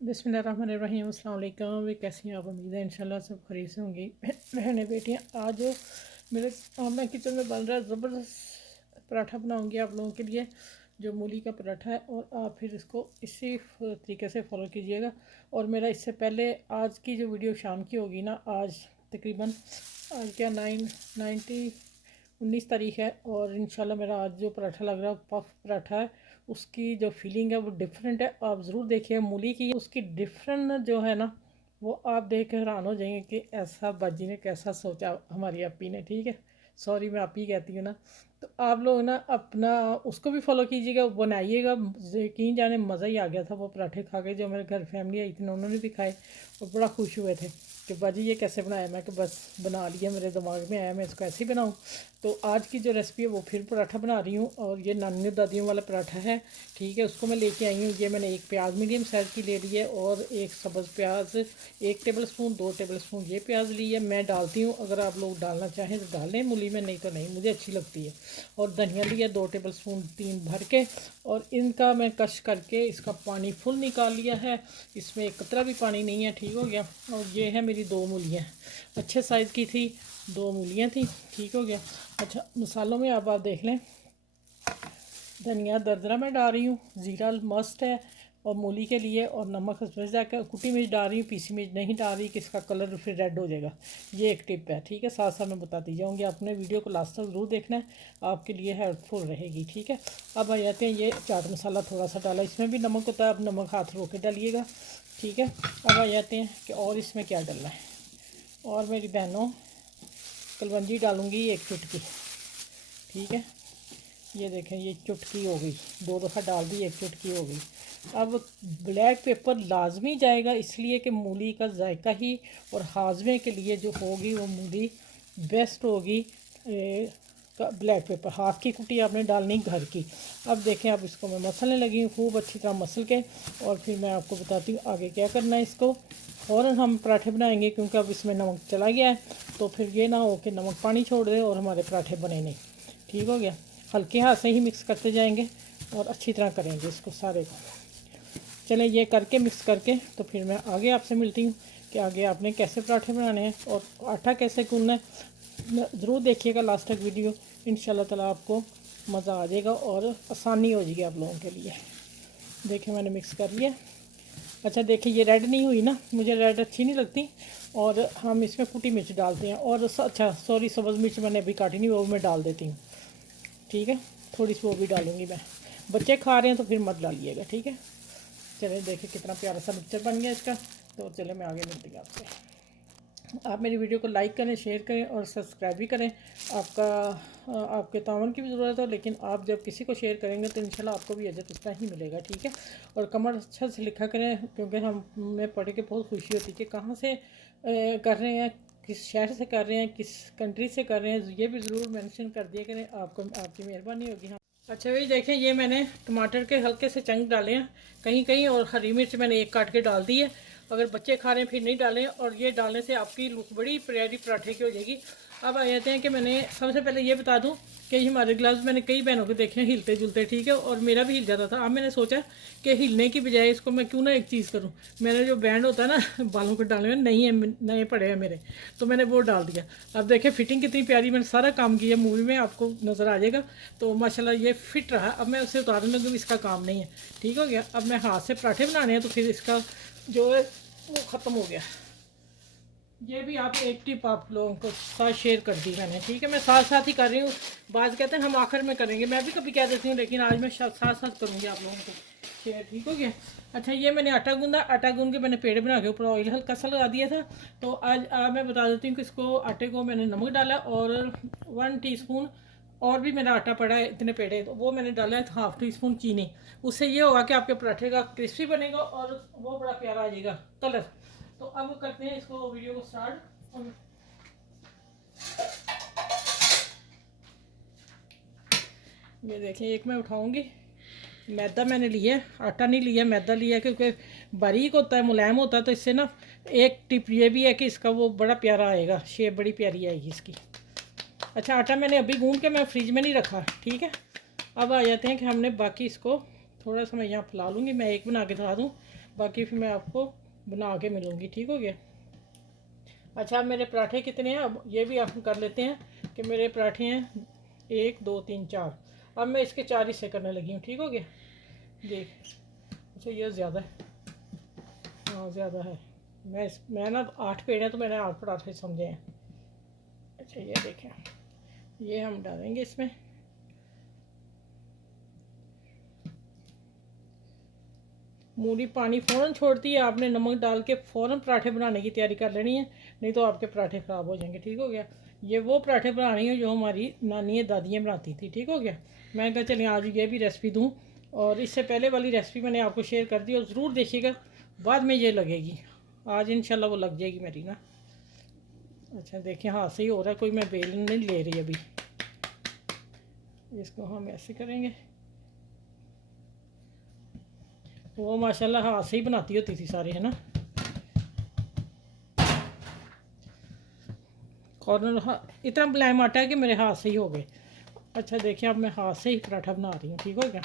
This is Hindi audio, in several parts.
बिस्मिल्लाहिर्रहमानिर्रहीम, अस्सलाम वालेकुम। वे कैसी हैं आप? उम्मीद है इंशाल्लाह सब खैरियत से होंगी। बहनें बेटियाँ, आज मेरे सामने किचन में बन रहा है ज़बरदस्त पराठा। बनाऊंगी आप लोगों के लिए जो मूली का पराठा है, और आप फिर इसको इसी तरीके से फॉलो कीजिएगा। और मेरा इससे पहले आज की जो वीडियो शाम की होगी ना, आज तकरीबन आज क्या 19 तारीख है, और इंशाल्लाह मेरा आज जो पराठा लग रहा है पफ पराठा है, उसकी जो फीलिंग है वो डिफरेंट है। आप ज़रूर देखिए, मूली की उसकी डिफरेंट जो है ना, वो आप देख कर हैरान हो जाएंगे कि ऐसा बाजी ने कैसा सोचा, हमारी अपी ने। ठीक है, सॉरी मैं आप ही कहती हूँ ना। तो आप लोग ना अपना उसको भी फॉलो कीजिएगा, बनाइएगा। यकीन जाने मज़ा ही आ गया था वो पराठे खा के। जो मेरे घर फैमिली आई थी ना, उन्होंने भी खाए और बड़ा खुश हुए थे कि बाजी ये कैसे बनाया। मैं कि बस बना लिया, मेरे दिमाग में आया मैं इसको ऐसे ही बनाऊँ। तो आज की जो रेसिपी है वो फिर पराठा बना रही हूँ, और ये नानी दादियों वाला पराठा है। ठीक है, उसको मैं लेके आई हूँ। ये मैंने एक प्याज मीडियम साइज़ की ले ली है, और एक सब्ज़ प्याज 1 टेबल स्पून, 2 टेबल स्पून ये प्याज ली है। मैं डालती हूँ, अगर आप लोग डालना चाहें तो डालें मूली में, नहीं तो नहीं, मुझे अच्छी लगती है। और धनिया लिया 2 टेबल स्पून 3 भर के, और इनका मैं कश करके इसका पानी फुल निकाल लिया है। इसमें एक कतरा भी पानी नहीं है। ठीक हो गया। और ये है मेरी 2 मूलियाँ, अच्छे साइज़ की थी, 2 मूलियाँ थी। ठीक हो गया। अच्छा, मसालों में अब आप देख लें। धनिया दरदरा मैं डाल रही हूँ, ज़ीरा मस्ट है और मूली के लिए, और नमक मिर्च जाकर कुटी मिर्च डाल रही हूँ, पीसी मिर्च नहीं डाल रही कि इसका कलर फिर रेड हो जाएगा। ये एक टिप है। ठीक है, साथ साथ मैं बताती जाऊँगी, आपने वीडियो को लास्ट तक ज़रूर देखना है, आपके लिए हेल्पफुल रहेगी। ठीक है, अब आ जाते हैं। ये चाट मसाला थोड़ा सा डाला, इसमें भी नमक होता है, अब नमक हाथ रो के डालिएगा। ठीक है, अब आ जाते हैं कि और इसमें क्या डालना है। और मेरी बहनों, कलवंजी डालूँगी 1 चुटकी। ठीक है, ये देखें, ये चुटकी हो गई, 2 दफ़ा डाल दी, 1 चुटकी हो गई। अब ब्लैक पेपर लाजमी जाएगा, इसलिए कि मूली का जायका ही और हाजमे के लिए जो होगी वो मूली बेस्ट होगी। ब्लैक पेपर हाफ की कुटी आपने डालनी घर की। अब देखें, अब इसको मैं मसलने लगी हूँ खूब अच्छी तरह मसल के, और फिर मैं आपको बताती हूँ आगे क्या करना है। इसको फ़ौरन हम पराठे बनाएंगे, क्योंकि अब इसमें नमक चला गया है, तो फिर ये ना हो कि नमक पानी छोड़ दे और हमारे पराठे बने नहीं। ठीक हो गया। हल्के हाथ से ही मिक्स करते जाएंगे और अच्छी तरह करेंगे इसको सारे को। चलें, ये करके मिक्स करके तो फिर मैं आगे आपसे मिलती हूँ कि आगे आपने कैसे पराठे बनाने हैं और आटा कैसे गूंदना है। ज़रूर देखिएगा लास्ट तक वीडियो, इंशाल्लाह ताला आपको मज़ा आ जाएगा और आसानी हो जाएगी आप लोगों के लिए। देखिए, मैंने मिक्स कर लिया। अच्छा देखिए, ये रेड नहीं हुई ना, मुझे रेड अच्छी नहीं लगती, और हम इसमें कुटी मिर्च डालते हैं। और अच्छा सॉरी, सब्ज़ मिर्च मैंने अभी काटी नहीं, वो मैं डाल देती हूँ। ठीक है, थोड़ी सी वो भी डालूँगी मैं। बच्चे खा रहे हैं तो फिर मत डालिएगा। ठीक है, चलिए देखिए कितना प्यारा सा मिक्सचर बन गया इसका। तो चले, मैं आगे मिलती हूँ आपसे। आप मेरी वीडियो को लाइक करें, शेयर करें और सब्सक्राइब भी करें। आपके तावन की भी ज़रूरत है, लेकिन आप जब किसी को शेयर करेंगे तो इंशाल्लाह आपको भी अजर उतना ही मिलेगा। ठीक है, और कमेंट अच्छा से लिखा करें, क्योंकि हमें पढ़ के बहुत खुशी होती है कि कहाँ से कर रहे हैं, किस शहर से कर रहे हैं, किस कंट्री से कर रहे हैं, ये भी ज़रूर मेंशन कर दिया करें। आपको आपकी मेहरबानी होगी। हाँ, अच्छा भाई देखें, ये मैंने टमाटर के हल्के से चंक डाले हैं कहीं कहीं, और हरी मिर्च मैंने एक काट के डाल दी है। अगर बच्चे खा रहे हैं फिर नहीं डालें, और ये डालने से आपकी लुक बड़ी प्यारी पराठे की हो जाएगी। अब आ जाते हैं कि मैंने सबसे पहले ये बता दूं कि हमारे ग्लव्स मैंने कई बहनों के देखे हैं हिलते जुलते। ठीक है, और मेरा भी हिल जाता था। अब मैंने सोचा कि हिलने की बजाय इसको मैं क्यों ना एक चीज़ करूं। मेरा जो बैंड होता है ना बालों को डालने में, नहीं है, नए पड़े हैं मेरे, तो मैंने वो डाल दिया। अब देखिए फिटिंग कितनी प्यारी, मैंने सारा काम किया, मूवी में आपको नज़र आ जाएगा। तो माशाल्लाह ये फिट रहा। अब मैं उसे उतारने लगी, इसका काम नहीं है। ठीक हो गया। अब मैं हाथ से पराठे बनाने हैं, तो फिर इसका जो है वो ख़त्म हो गया। ये भी आप एक टिप आप लोगों को साथ शेयर कर दी मैंने। ठीक है, मैं साथ साथ ही कर रही हूँ। बात कहते हैं हम आखिर में करेंगे, मैं भी कभी कह देती हूँ, लेकिन आज मैं साथ साथ करूँगी आप लोगों को शेयर। ठीक हो गया। अच्छा, ये मैंने आटा गूंदा, आटा गूंद के मैंने पेड़ बना के ऊपर ऑयल हल्का सा लगा दिया था। तो आज मैं बता देती हूँ कि इसको आटे को मैंने नमक डाला, और 1 टीस्पून और भी मेरा आटा पड़ा है, इतने पेड़े, तो वो मैंने डाला है 1/2 टीस्पून चीनी। उससे ये होगा कि आपके पराठे का क्रिस्पी बनेगा और वो बड़ा प्यारा आ जाएगा कलर। तो अब करते हैं इसको वीडियो को स्टार्ट। ये देखिए, एक मैं उठाऊंगी। मैदा मैंने लिया है, आटा नहीं लिया, मैदा लिया, क्योंकि बारीक होता है, मुलायम होता है, तो इससे ना एक टिप ये भी है कि इसका वो बड़ा प्यारा आएगा, शेप बड़ी प्यारी आएगी इसकी। अच्छा, आटा मैंने अभी गूंद के मैं फ्रिज में नहीं रखा। ठीक है, अब आ जाते हैं कि हमने बाकी इसको थोड़ा सा मैं यहाँ फैला लूँगी, मैं एक बना के दिखा दूँ। बाकी फिर मैं आपको बना के मिलूँगी, ठीक हो गया। अच्छा, अब मेरे पराठे कितने हैं अब ये भी हम कर लेते हैं कि मेरे पराठे हैं 1 2 3 4। अब मैं इसके 4 हिस्से करने लगी हूँ, ठीक हो गया। देख, अच्छा ये ज़्यादा है, हाँ ज़्यादा है। मैं ना 8 पेड़ हैं तो मैंने 8 पराठे समझे हैं। अच्छा ये देखें, ये हम डालेंगे इसमें। मूली पानी फ़ौरन छोड़ती है, आपने नमक डाल के फ़ौरन पराठे बनाने की तैयारी कर लेनी है, नहीं तो आपके पराठे ख़राब हो जाएंगे, ठीक हो गया। ये वो पराठे बना रही हूँ जो हमारी नानी दादियाँ बनाती थी, ठीक हो गया। मैं कहा चलिए आज ये भी रेसिपी दूँ, और इससे पहले वाली रेसिपी मैंने आपको शेयर कर दी, और ज़रूर देखिएगा, बाद में ये लगेगी। आज इंशाल्लाह वो लग जाएगी मेरी ना। अच्छा देखिए, हाथ से ही हो रहा है, कोई मैं बेल नहीं ले रही अभी। इसको हम ऐसे करेंगे। वो माशाल्लाह हाथ से ही बनाती होती थी सारे, है ना। कॉर्नर इतना मुलायम आटा है कि मेरे हाथ से ही हो गए। अच्छा देखिए, अब मैं हाथ से ही पराठा बना रही हूँ, ठीक हो गया।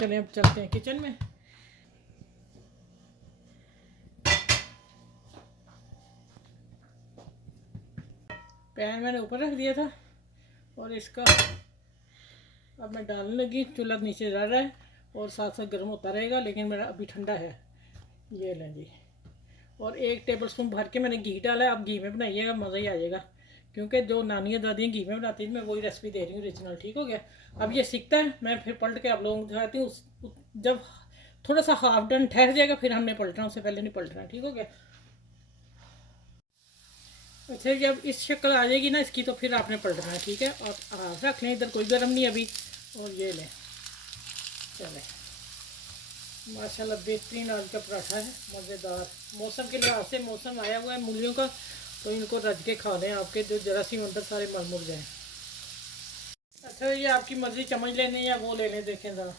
चलें अब चलते हैं किचन में। पैन मैंने ऊपर रख दिया था, और इसका अब मैं डालने लगी। चूल्हा नीचे जल रहा है और साथ साथ गर्म होता रहेगा, लेकिन मेरा अभी ठंडा है। ये लें जी, और 1 टेबल स्पून भर के मैंने घी डाला है। आप घी में बनाइएगा, मज़ा ही आ जाएगा, क्योंकि जो नानियाँ दादियाँ घी में बनाती थी, मैं वही रेसिपी दे रही हूँ ओरिजिनल, ठीक हो गया। अब ये सीखता है, मैं फिर पलट के आप लोगों को दिखाती हूँ। जब थोड़ा सा हाफ डन ठहर जाएगा फिर हमने पलटना, उससे पहले नहीं पलटना, ठीक हो गया। अच्छा, जब इस शक्ल आ जाएगी ना इसकी, तो फिर आपने पलटना है, ठीक है। और हाथ रख लें, इधर कोई गर्म नहीं अभी। और ये लें, चले माशाल्लाह बेहतरीन आज का पराठा है, मज़ेदार। मौसम के लिहाज से मौसम आया हुआ है मूलियों का, तो इनको रज के खा लें आपके जो जरा सी अंदर सारे मर मुर जाएँ। अच्छा, ये आपकी मर्ज़ी, चम्मच लेने या वो ले लें, देखें ज़रा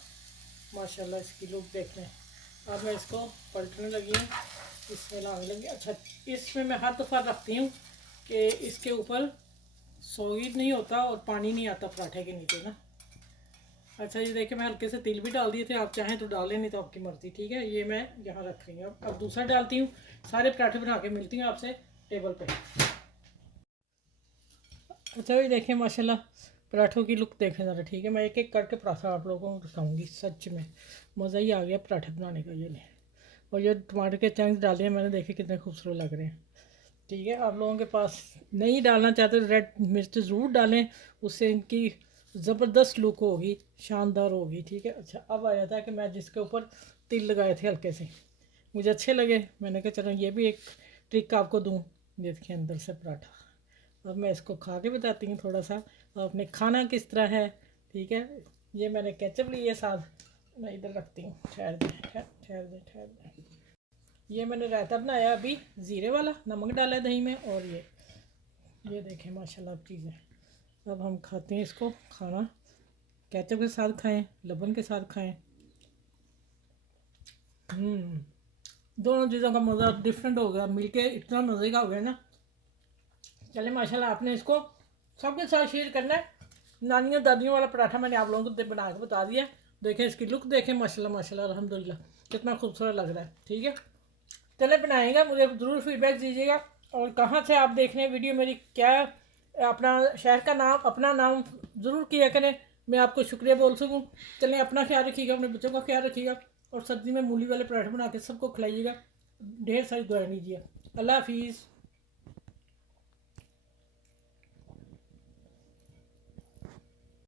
माशाल्लाह इसकी लुक देख लें। अब मैं इसको पलटने लगी हूँ, इसमें लाने लगी। अच्छा, इसमें मैं हर दफ़ा रखती हूँ कि इसके ऊपर सॉलिड नहीं होता और पानी नहीं आता पराठे के नीचे ना। अच्छा ये देखिए, मैं हल्के से तिल भी डाल दिए थे, आप चाहें तो डालें, नहीं तो आपकी मर्ज़ी, ठीक है। ये मैं यहाँ रख रही हूँ। अब दूसरा डालती हूँ। सारे पराठे बना के मिलती हूँ आपसे टेबल पे। अच्छा ये देखिए माशाल्लाह, पराठों की लुक देखें ज़रा, ठीक है। मैं एक एक करके पराठा आप लोगों को दिखाऊंगी, सच में मज़ा ही आ गया पराठे बनाने का। ये नहीं, और ये टमाटर के चंक्स डाले हैं मैंने, देखे कितने खूबसूरत लग रहे हैं, ठीक है। आप लोगों के पास नहीं डालना चाहते तो रेड मिर्च ज़रूर डालें, उससे इनकी ज़बरदस्त लुक होगी, शानदार होगी, ठीक है। अच्छा, अब आया था कि मैं जिसके ऊपर तिल लगाए थे हल्के से, मुझे अच्छे लगे, मैंने कहा चलो ये भी एक ट्रिक आपको दूँ। देखिए अंदर से पराठा। अब मैं इसको खा के बताती हूँ थोड़ा सा आपने खाना किस तरह है, ठीक है। ये मैंने केचप ली है साथ, मैं इधर रखती हूँ, ठहर दे। ये मैंने रायता बनाया अभी, ज़ीरे वाला, नमक डाला है दही में। और ये देखें माशाल्लाह चीज़ें। अब हम खाते हैं इसको, खाना केचप के साथ खाएं, लबन के साथ खाएं। दोनों चीज़ों का मज़ा डिफरेंट हो गया, मिलके इतना मज़े का हो गया ना। चले माशाल्लाह, आपने इसको सबके साथ शेयर करना है। नानियों दादियों वाला पराठा मैंने आप लोगों को बना के बता दिया। देखें इसकी लुक, देखें माशाल्लाह माशाल्लाह अल्हम्दुलिल्लाह, कितना खूबसूरत लग रहा है, ठीक है। चले बनाएगा, मुझे ज़रूर फीडबैक दीजिएगा, और कहाँ से आप देख रहे हैं वीडियो मेरी, क्या अपना शहर का नाम, अपना नाम ज़रूर किया करें, मैं आपको शुक्रिया बोल सकूँ। चलें, अपना ख्याल रखिएगा, अपने बच्चों का ख्याल रखिएगा, और सर्दी में मूली वाले पराठे बना के सबको खिलाइएगा। ढेर सारी दुआएं दीजिए। अल्लाह हाफिज़।